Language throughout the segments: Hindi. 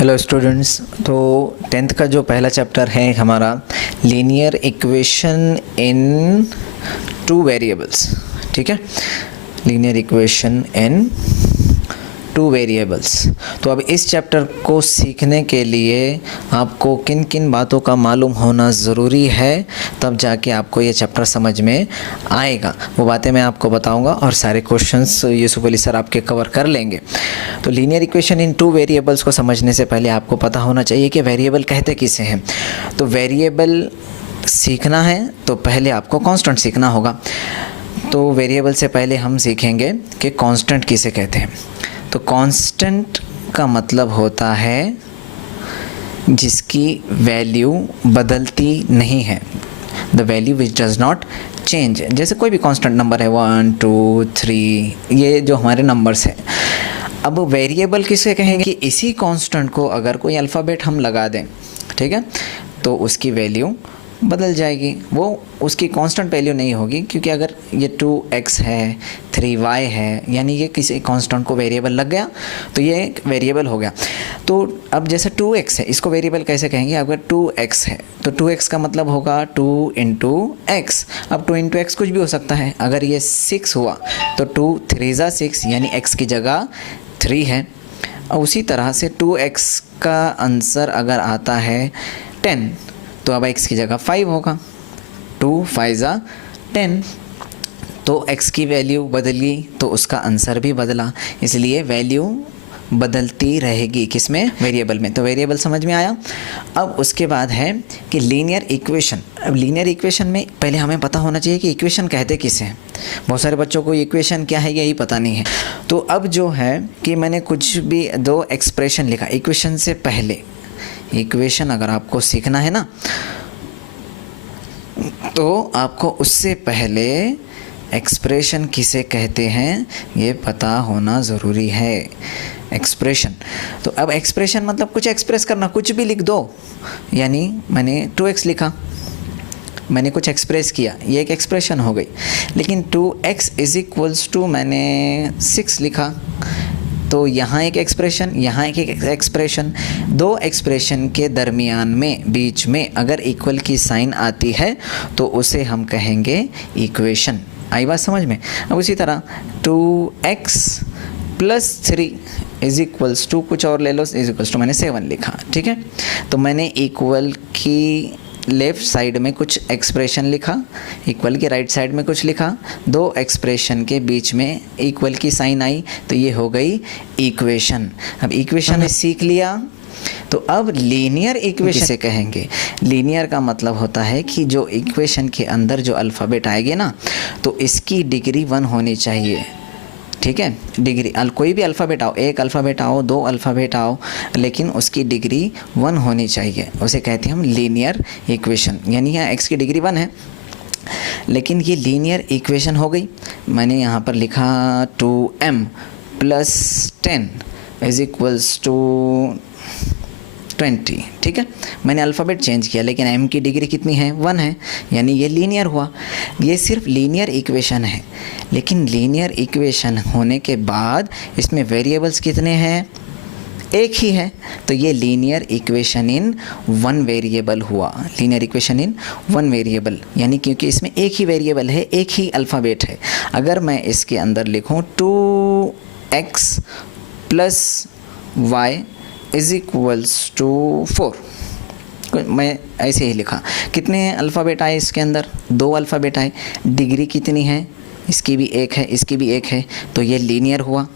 Hello students. तो टेंथ का जो पहला चैप्टर है हमारा linear equation in two variables, ठीक है। Linear equation in two variables. तो अब इस चैप्टर को सीखने के लिए आपको किन किन बातों का मालूम होना ज़रूरी है, तब जाके आपको ये चैप्टर समझ में आएगा। वो बातें मैं आपको बताऊंगा और सारे क्वेश्चंस यूसुफ अली सर आपके कवर कर लेंगे। तो linear equation in two variables को समझने से पहले आपको पता होना चाहिए कि वेरिएबल कहते किसे हैं। तो वेरिएबल सीखना है तो पहले आपको कांस्टेंट सीखना होगा। तो वेरिएबल से पहले हम सीखेंगे कि कांस्टेंट किसे कहते हैं। तो कांस्टेंट का मतलब होता है जिसकी वैल्यू बदलती नहीं है, the value which does not change. जैसे कोई भी कांस्टेंट नंबर है 1 2 3, ये जो हमारे नंबर्स हैं। अब वेरिएबल किसे कहेंगे कि इसी कांस्टेंट को अगर कोई अल्फ़ाबेट हम लगा दें, ठीक है, तो उसकी वैल्यू बदल जाएगी। वो उसकी कांस्टेंट वैल्यू नहीं होगी, क्योंकि अगर ये 2x है 3y है, यानी ये किसी कांस्टेंट को वेरिएबल लग गया तो ये एक वेरिएबल हो गया। तो अब जैसे 2x है, इसको वेरिएबल कैसे कहेंगे? अगर 2x है तो 2x का मतलब होगा 2 इंटू एक्स। अब 2 इंटू एक्स कुछ भी हो सकता है। अगर ये 6 हुआ तो 2 3 ज़ा 6, यानी x की जगह 3 है। और उसी तरह से 2x का आंसर अगर आता है 10, तो अब x की जगह 5 होगा। 2 5 ज़ा 10, तो x की वैल्यू बदली तो उसका आंसर भी बदला, इसलिए वैल्यू बदलती रहेगी किसमें? वेरिएबल में। तो वेरिएबल समझ में आया। अब उसके बाद है कि लीनियर इक्वेशन। अब लीनियर इक्वेशन में पहले हमें पता होना चाहिए कि इक्वेशन कहते किसे हैं। बहुत सारे बच्चों को इक्वेशन क्या है यही पता नहीं है। तो अब जो है कि मैंने कुछ भी दो एक्सप्रेशन लिखा इक्वेशन से पहले। इक्वेशन अगर आपको सीखना है ना, तो आपको उससे पहले एक्सप्रेशन किसे कहते हैं ये पता होना ज़रूरी है। एक्सप्रेशन, तो अब एक्सप्रेशन मतलब कुछ एक्सप्रेस करना, कुछ भी लिख दो। यानी मैंने 2x लिखा, मैंने कुछ एक्सप्रेस किया, ये एक एक्सप्रेशन हो गई। लेकिन 2x इज़ इक्वल्स टू मैंने 6 लिखा, तो यहाँ एक एक्सप्रेशन, यहाँ एक एक्सप्रेशन। दो एक्सप्रेशन के दरमियान में, बीच में अगर इक्वल की साइन आती है तो उसे हम कहेंगे इक्वेशन। आई बात समझ में? अब उसी तरह 2x plus 3 is equals to कुछ और ले लो, इज़ इक्वल्स टू मैंने 7 लिखा, ठीक है। तो मैंने इक्वल की लेफ़्ट साइड में कुछ एक्सप्रेशन लिखा, इक्वल के राइट साइड में कुछ लिखा, दो एक्सप्रेशन के बीच में इक्वल की साइन आई, तो ये हो गई इक्वेशन। अब इक्वेशन सीख लिया, तो अब लीनियर इक्वेशन से कहेंगे। लीनियर का मतलब होता है कि जो इक्वेशन के अंदर जो अल्फ़ाबेट आएंगे ना, तो इसकी डिग्री 1 होनी चाहिए, ठीक है। डिग्री कोई भी अल्फ़ाबेट आओ, एक अल्फ़ाबेट आओ, दो अल्फ़ाबेट आओ, लेकिन उसकी डिग्री 1 होनी चाहिए। उसे कहते हैं हम लीनियर इक्वेशन। यानी यहाँ x की डिग्री 1 है, लेकिन ये लीनियर इक्वेशन हो गई। मैंने यहाँ पर लिखा 2m plus 10 is equals to 20, ठीक है। मैंने अल्फ़ाबेट चेंज किया, लेकिन m की डिग्री कितनी है? 1 है, यानी ये लीनियर हुआ। ये सिर्फ लीनियर इक्वेशन है, लेकिन लीनियर इक्वेशन होने के बाद इसमें वेरिएबल्स कितने हैं? एक ही है, तो ये लीनियर इक्वेशन इन 1 वेरिएबल हुआ। लीनियर इक्वेशन इन 1 वेरिएबल, यानी क्योंकि इसमें एक ही वेरिएबल है, एक ही अल्फ़ाबेट है। अगर मैं इसके अंदर लिखूँ 2x plus y is equals to 4, मैं ऐसे ही लिखा। कितने अल्फ़ाबेट आए इसके अंदर? 2 अल्फ़ाबेट आए। डिग्री कितनी है? इसकी भी 1 है, इसकी भी 1 है, तो ये लीनियर हुआ।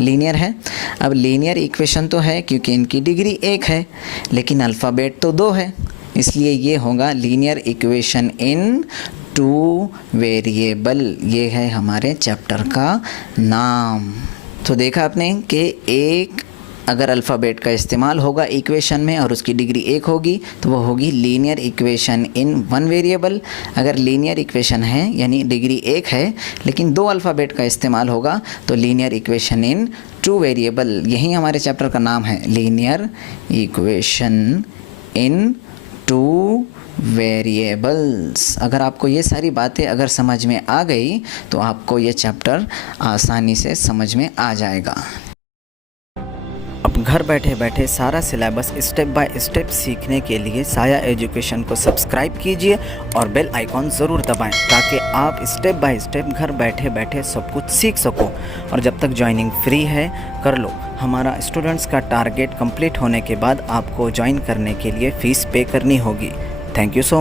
लीनियर है। अब लीनियर इक्वेशन तो है क्योंकि इनकी डिग्री 1 है, लेकिन अल्फ़ाबेट तो 2 है, इसलिए ये होगा लीनियर इक्वेशन इन 2 वेरिएबल। ये है हमारे चैप्टर का नाम। तो देखा आपने कि एक अगर अल्फ़ाबेट का इस्तेमाल होगा इक्वेशन में और उसकी डिग्री 1 होगी, तो वो होगी लीनियर इक्वेशन इन 1 वेरिएबल। अगर लीनियर इक्वेशन है यानी डिग्री 1 है, लेकिन 2 अल्फ़ाबेट का इस्तेमाल होगा, तो लीनियर इक्वेशन इन 2 वेरिएबल। यही हमारे चैप्टर का नाम है, लीनियर इक्वेशन इन 2 वेरिएबल्स। अगर आपको ये सारी बातें अगर समझ में आ गई, तो आपको ये चैप्टर आसानी से समझ में आ जाएगा। घर बैठे बैठे सारा सिलेबस स्टेप बाय स्टेप सीखने के लिए साया एजुकेशन को सब्सक्राइब कीजिए और बेल आइकॉन ज़रूर दबाएं ताकि आप स्टेप बाय स्टेप घर बैठे बैठे सब कुछ सीख सको। और जब तक ज्वाइनिंग फ्री है कर लो। हमारा स्टूडेंट्स का टारगेट कंप्लीट होने के बाद आपको ज्वाइन करने के लिए फ़ीस पे करनी होगी। Thank you so